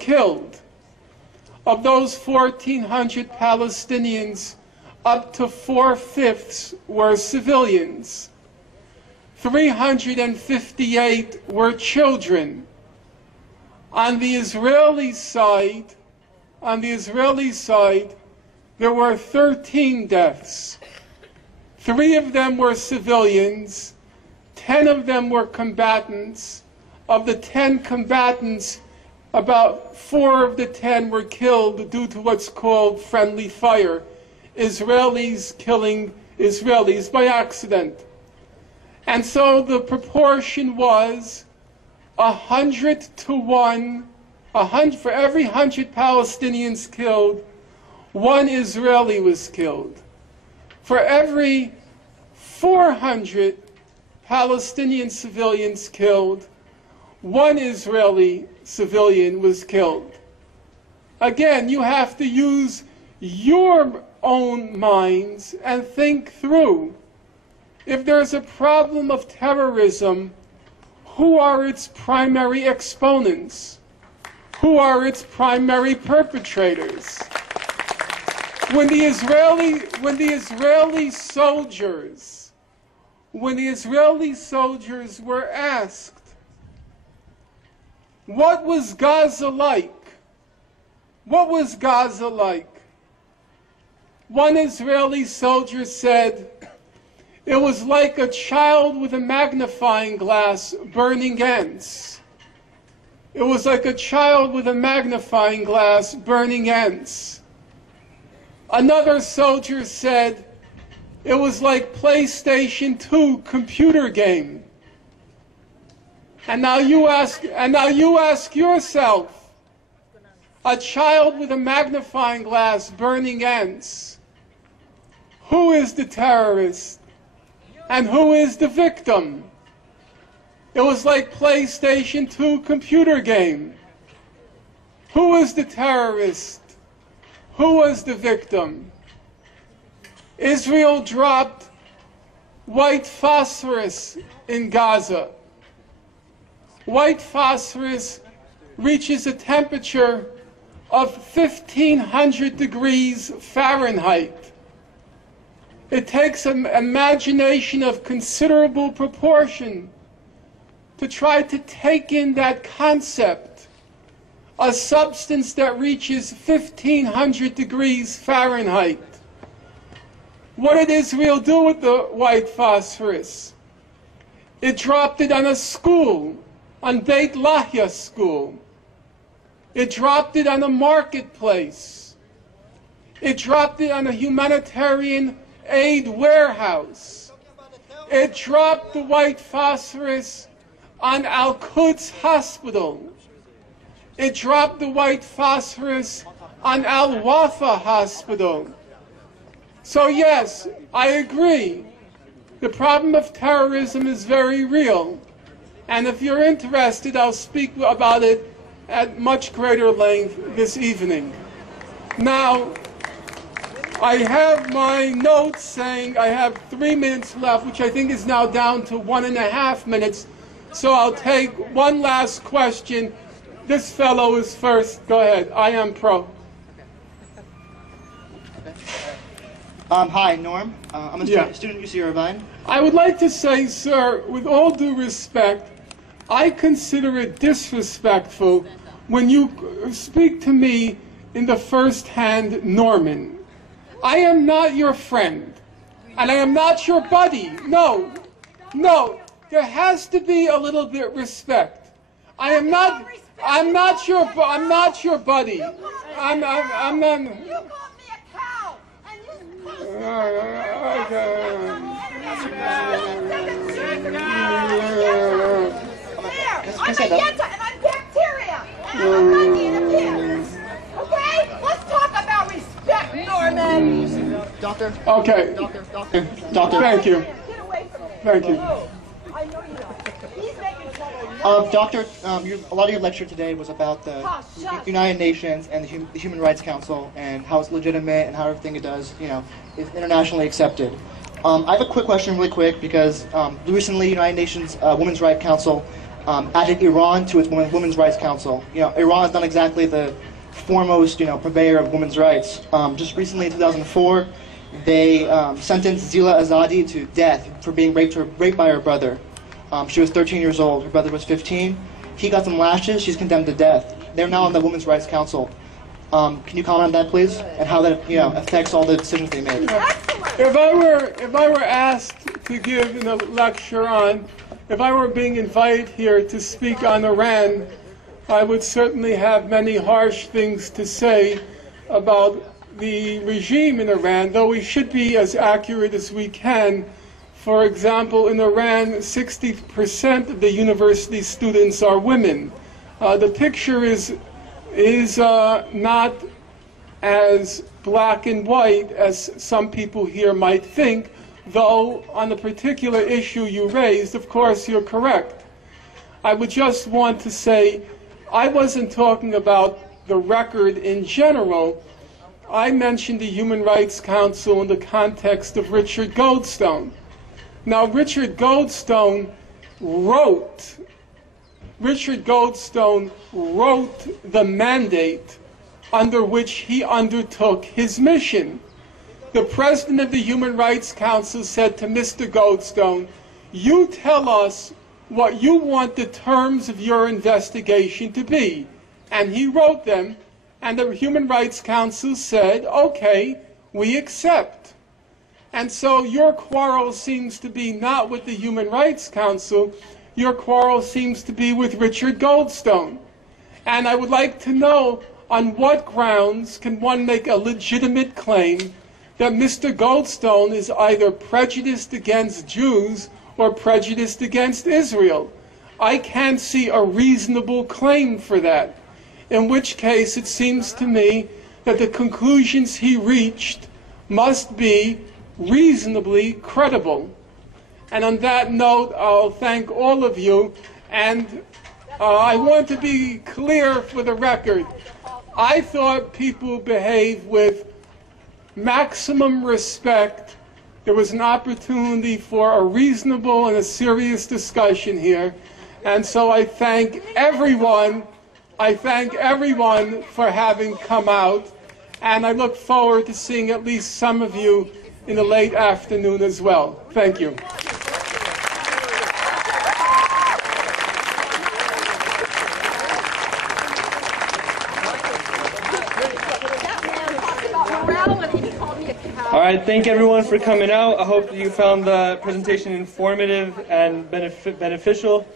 killed. Of those 1,400 Palestinians, up to 4/5 were civilians. 358 were children. On the Israeli side, there were 13 deaths. 3 of them were civilians, 10 of them were combatants. Of the 10 combatants, about 4 of the 10 were killed due to what's called friendly fire, Israelis killing Israelis by accident. And so the proportion was 100 to 1, for every 100 Palestinians killed, 1 Israeli was killed. For every 400 Palestinian civilians killed, 1 Israeli civilian was killed. Again, you have to use your own minds and think through. If there's a problem of terrorism, who are its primary exponents? Who are its primary perpetrators? When the Israeli soldiers were asked, what was Gaza like? What was Gaza like? One Israeli soldier said, it was like a child with a magnifying glass burning ants. It was like a child with a magnifying glass burning ants. Another soldier said, it was like PlayStation 2 computer game. And now you ask yourself, a child with a magnifying glass burning ants, who is the terrorist and who is the victim? It was like PlayStation 2 computer game. Who was the terrorist? Who was the victim? Israel dropped white phosphorus in Gaza. White phosphorus reaches a temperature of 1,500 degrees Fahrenheit. It takes an imagination of considerable proportion to try to take in that concept, a substance that reaches 1,500 degrees Fahrenheit. What did Israel do with the white phosphorus? It dropped it on a school, on Beit Lahya school. It dropped it on a marketplace. It dropped it on a humanitarian aid warehouse. It dropped the white phosphorus on Al-Quds Hospital. It dropped the white phosphorus on Al-Wafa Hospital. So yes, I agree. The problem of terrorism is very real. And if you're interested, I'll speak about it at much greater length this evening. Now, I have my notes saying I have 3 minutes left, which I think is now down to 1.5 minutes. So I'll take one last question. This fellow is first. Go ahead. I am pro. Hi, Norm. I'm a student at UC Irvine. I would like to say, sir, with all due respect, I consider it disrespectful when you speak to me in the first-hand Norman. I am not your friend, and I am not your buddy. No, there has to be a little bit of respect. I'm not your buddy. I'm not. You called me a cow, and I'm a yenta, and I'm bacteria, and I'm not interference. Okay? Let's talk about respect, Norman. Doctor. Okay. Doctor. Thank you. Get away from me. Thank you. I know you don't. He's making trouble. Doctor, a lot of your lecture today was about the United Nations and the Human Rights Council and how it's legitimate and how everything it does, is internationally accepted. I have a quick question, really quick, because recently United Nations Women's Rights Council added Iran to its Women's Rights Council. Iran is not exactly the foremost, purveyor of women's rights. Just recently in 2004, they sentenced Zila Azadi to death for being raped by her brother. She was 13 years old. Her brother was 15. He got some lashes. She's condemned to death. They're now on the Women's Rights Council. Can you comment on that, please, and how that affects all the decisions they make? If I were asked to give a lecture on, if I were being invited here to speak on Iran, I would certainly have many harsh things to say about the regime in Iran, though we should be as accurate as we can. For example, in Iran, 60% of the university students are women. The picture is not as black and white as some people here might think, though on the particular issue you raised, of course, you're correct. I would just want to say, I wasn't talking about the record in general. I mentioned the Human Rights Council in the context of Richard Goldstone. Now, Richard Goldstone wrote the mandate under which he undertook his mission. The president of the Human Rights Council said to Mr. Goldstone, "You tell us what you want the terms of your investigation to be." And he wrote them, and the Human Rights Council said, "Okay, we accept." And so your quarrel seems to be not with the Human Rights Council, your quarrel seems to be with Richard Goldstone. And I would like to know, on what grounds can one make a legitimate claim that Mr. Goldstone is either prejudiced against Jews or prejudiced against Israel? I can't see a reasonable claim for that, in which case it seems to me that the conclusions he reached must be reasonably credible. And on that note, I'll thank all of you, and I want to be clear for the record. I thought people behaved with maximum respect. There was an opportunity for a reasonable and a serious discussion here, and so I thank everyone for having come out, and I look forward to seeing at least some of you in the late afternoon as well. Thank you. All right, thank everyone for coming out. I hope you found the presentation informative and beneficial.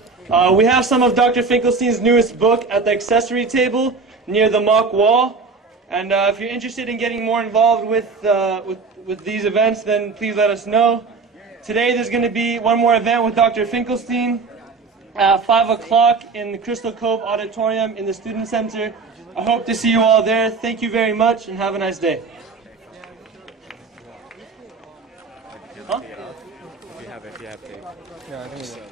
We have some of Dr. Finkelstein's newest book at the accessory table near the mock wall. And if you're interested in getting more involved with these events, then please let us know. Today there's going to be one more event with Dr. Finkelstein at 5 o'clock in the Crystal Cove Auditorium in the Student Center. I hope to see you all there. Thank you very much and have a nice day. Huh? If you have tape. Yeah, I think